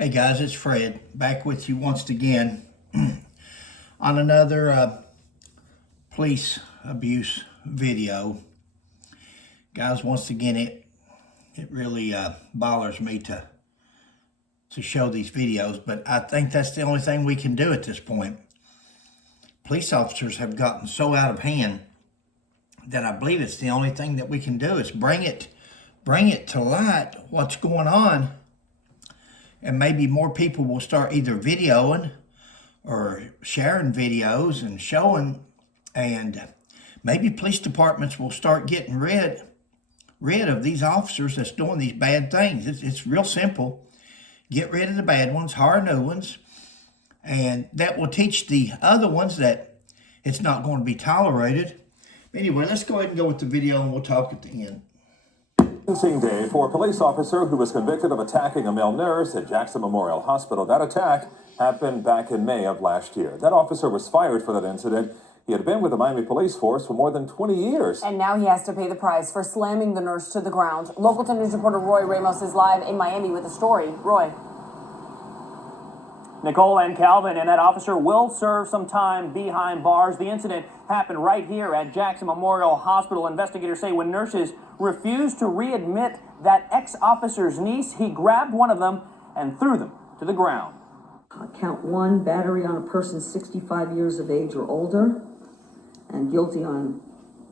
Hey guys, it's Fred back with you once again on another police abuse video. Guys, once again, it really bothers me to show these videos, but I think that's the only thing we can do at this point. Police officers have gotten so out of hand that I believe it's the only thing that we can do is bring it to light what's going on. And maybe more people will start either videoing or sharing videos and showing, and maybe police departments will start getting rid of these officers that's doing these bad things. It's real simple. Get rid of the bad ones, hire new ones, and that will teach the other ones that it's not going to be tolerated. Anyway, let's go ahead and go with the video and we'll talk at the end. Sentencing day for a police officer who was convicted of attacking a male nurse at Jackson Memorial Hospital. That attack happened back in May of last year. That officer was fired for that incident. He had been with the Miami Police Force for more than 20 years. And now he has to pay the price for slamming the nurse to the ground. Local 10 News reporter Roy Ramos is live in Miami with the story. Roy. Nicole and Calvin, and that officer will serve some time behind bars. The incident happened right here at Jackson Memorial Hospital. Investigators say when nurses refused to readmit that ex-officer's niece, he grabbed one of them and threw them to the ground. Count one, battery on a person 65 years of age or older, and guilty on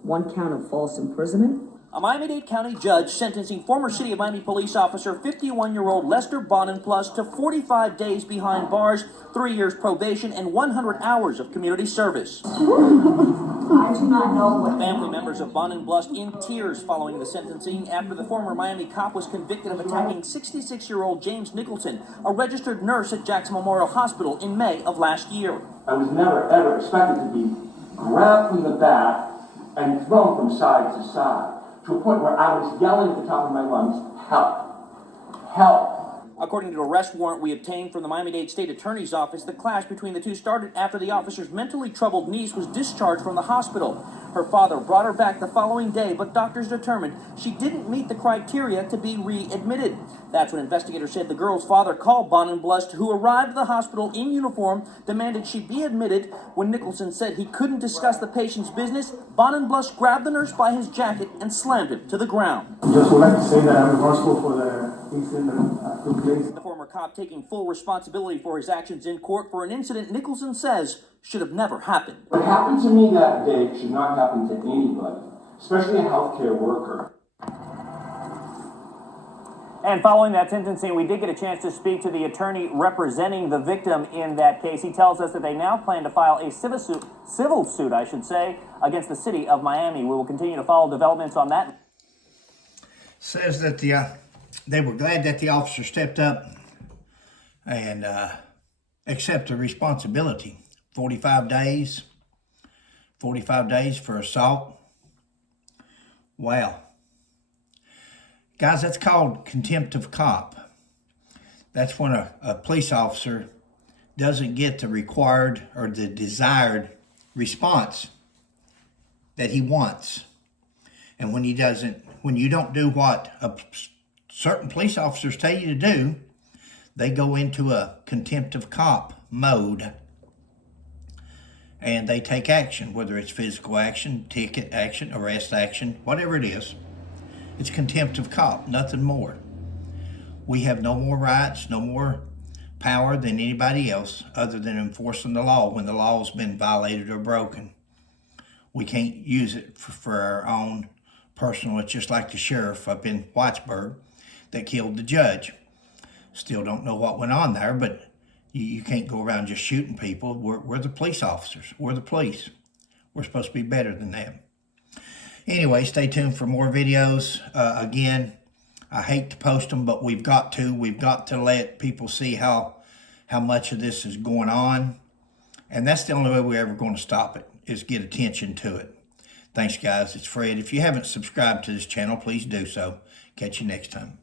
one count of false imprisonment. A Miami-Dade County judge sentencing former City of Miami police officer 51-year-old Lester Bonenplus to 45 days behind bars, 3 years probation, and 100 hours of community service. I do not know what... Family members of Bonenplus in tears following the sentencing after the former Miami cop was convicted of attacking 66-year-old James Nicholson, a registered nurse at Jackson Memorial Hospital in May of last year. I was never ever expected to be grabbed from the back and thrown from side to side, to a point where I was yelling at the top of my lungs, help, help. According to an arrest warrant we obtained from the Miami-Dade State Attorney's Office, the clash between the two started after the officer's mentally troubled niece was discharged from the hospital. Her father brought her back the following day, but doctors determined she didn't meet the criteria to be readmitted. That's when investigators said the girl's father called Bonenplus, who arrived at the hospital in uniform, demanded she be admitted. When Nicholson said he couldn't discuss the patient's business, Bonenplus grabbed the nurse by his jacket and slammed him to the ground. Just would like to say that I'm remorseful for the incident that took place. The former cop taking full responsibility for his actions in court for an incident Nicholson says should have never happened. What happened to me that day should not happen to anybody, especially a healthcare worker. And following that sentencing, we did get a chance to speak to the attorney representing the victim in that case. He tells us that they now plan to file a civil suit, against the city of Miami. We will continue to follow developments on that. Says that they were glad that the officer stepped up and accepted responsibility. 45 days for assault. Wow. Guys, that's called contempt of cop. That's when a police officer doesn't get the required or the desired response that he wants. And when you don't do what certain police officers tell you to do, they go into a contempt of cop mode. And they take action, whether it's physical action, ticket action, arrest action, whatever it is. It's contempt of cop, nothing more. We have no more rights, no more power than anybody else other than enforcing the law when the law has been violated or broken. We can't use it for our own personal. It's just like the sheriff up in Whitesburg that killed the judge. Still don't know what went on there, but you can't go around just shooting people. We're the police officers. We're the police. We're supposed to be better than them. Anyway, stay tuned for more videos. Again, I hate to post them, but we've got to. We've got to let people see how much of this is going on. And that's the only way we're ever going to stop it, is get attention to it. Thanks, guys. It's Fred. If you haven't subscribed to this channel, please do so. Catch you next time.